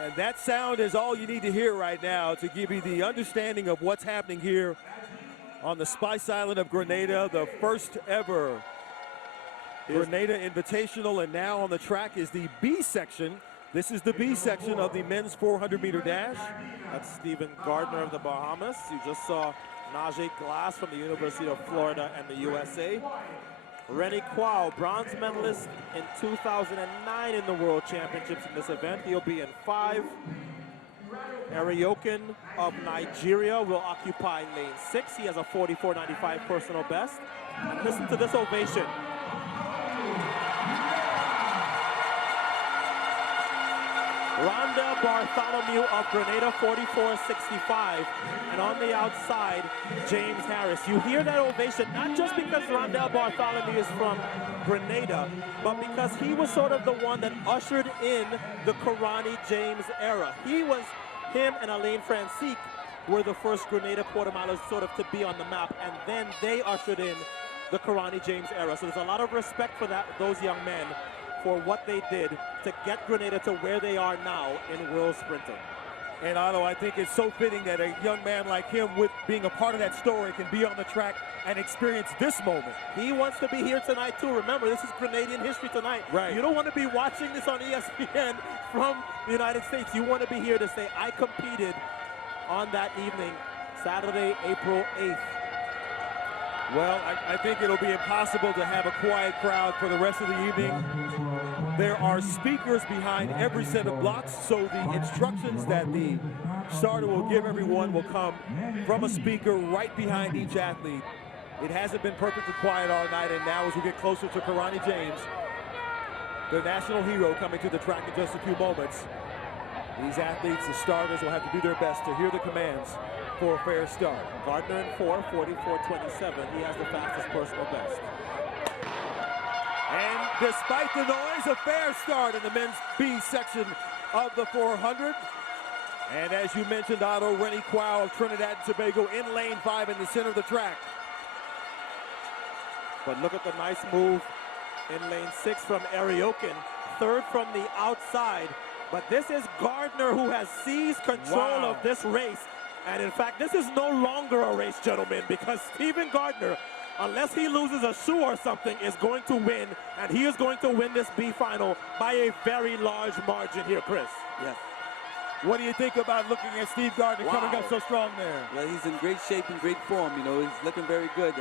And that sound is all you need to hear right now to give you the understanding of what's happening here on the Spice Island of Grenada, the first ever Grenada Invitational. And now on the track is the B section. This is the B section of the men's 400-meter dash. That's Stephen Gardiner of the Bahamas. You just saw Najee Glass from the University of Florida and the USA. RENNY QUOW, bronze medalist in 2009 in the World Championships in this event. He'll be in 5. ERAIYOKAN of Nigeria will occupy lane 6. He has a 44.95 personal best. And listen to this ovation. Rondell Bartholomew of Grenada, 44.65. And on the outside, James Harris. You hear that ovation, not just because Rondell Bartholomew is from Grenada, but because he was sort of the one that ushered in the Karani James era. Him and Alain Francique were the first Grenada quarter milers sort of to be on the map, and then they ushered in the Karani James era. So there's a lot of respect for those young men for what they did to get Grenada to where they are now in world sprinting. And Otto, I think it's so fitting that a young man like him, with being a part of that story, can be on the track and experience this moment. He wants to be here tonight too. Remember, this is Grenadian history tonight. Right. You don't want to be watching this on ESPN from the United States. You want to be here to say, I competed on that evening, Saturday, April 8th. Well, I think it'll be impossible to have a quiet crowd for the rest of the evening. There are speakers behind every set of blocks, so the instructions that the starter will give everyone will come from a speaker right behind each athlete. It hasn't been perfectly quiet all night, and now as we get closer to Karani James, the national hero, coming to the track in just a few moments, these athletes, the starters, will have to do their best to hear the commands for a fair start. Gardiner in 4, 44.27. He has the fastest personal best. And despite the noise, a fair start in the men's B section of the 400. And as you mentioned, Otto, RENNY QUOW of Trinidad and Tobago in lane 5 in the center of the track. But look at the nice move in lane 6 from ERAIYOKAN, 3rd from the outside. But this is Gardiner who has seized control of this race. And in fact, this is no longer a race, gentlemen, because Stephen Gardiner, unless he loses a shoe or something, is going to win, and he is going to win this B final by a very large margin here, Chris. Yes. What do you think about looking at Steve Gardiner coming up so strong there? Well, he's in great shape and great form. You know, he's looking very good.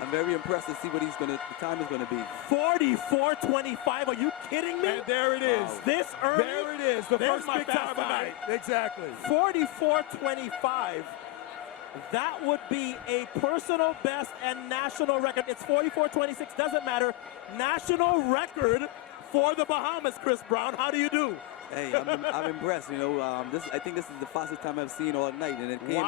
I'm very impressed to see what the time is gonna be. 44.25. Are you kidding me? And there it is. Wow. This early. There it is. The first big time of the night. Exactly. 44.25. That would be a personal best and national record. It's 44.26. Doesn't matter. National record for the Bahamas, Chris Brown. How do you do? Hey, I'm impressed. You know, I think this is the fastest time I've seen all night, and it came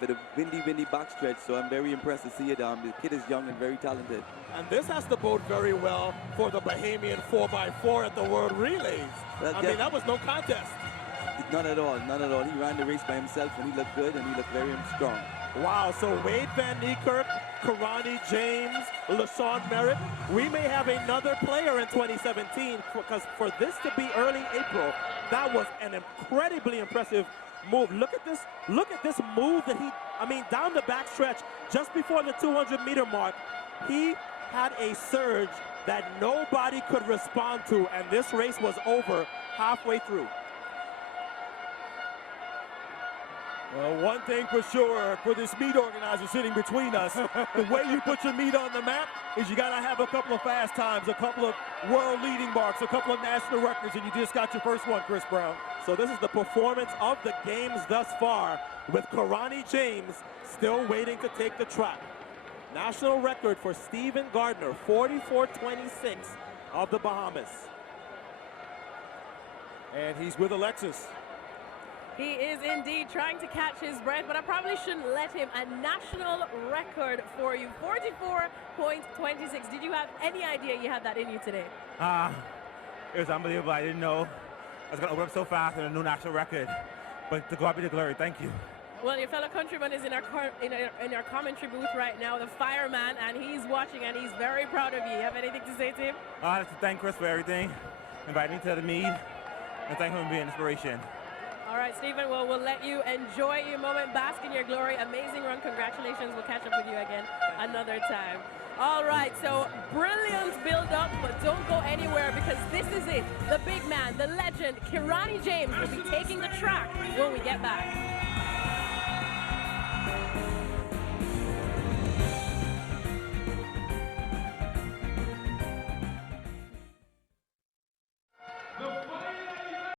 with a windy backstretch. So I'm very impressed to see it. The kid is young and very talented. And this has to bode very well for the Bahamian 4x4 at the World Relays. I mean, that was no contest. None at all. None at all. He ran the race by himself, and he looked good, and he looked very strong. Wow, so Wade Van Niekerk, Karani James, LaShawn Merritt. We may have another player in 2017, because for this to be early April, that was an incredibly impressive move. Look at this move that down the backstretch, just before the 200-meter mark, he had a surge that nobody could respond to, and this race was over halfway through. Well, one thing for sure, for this meet organizer sitting between us, the way you put your meet on the map is you got to have a couple of fast times, a couple of world leading marks, a couple of national records, and you just got your first one, Chris Brown. So this is the performance of the games thus far, with Karani James still waiting to take the track. National record for Stephen Gardiner, 44.26 of the Bahamas. And he's with Alexis. He is indeed trying to catch his breath, but I probably shouldn't let him. A national record for you, 44.26. Did you have any idea you had that in you today? It was unbelievable. I didn't know I was going to open up so fast and a new national record. But to God be the glory. Thank you. Well, your fellow countryman is in our commentary booth right now, the fireman, and he's watching, and he's very proud of you. You have anything to say to him? I'd like to thank Chris for everything, inviting me to the meet. and thank him for being an inspiration. All right, Stephen, well, we'll let you enjoy your moment, bask in your glory. Amazing run. Congratulations. We'll catch up with you again another time. All right, so brilliant build-up, but don't go anywhere because this is it. The big man, the legend, Kirani James will be taking the track when we get back.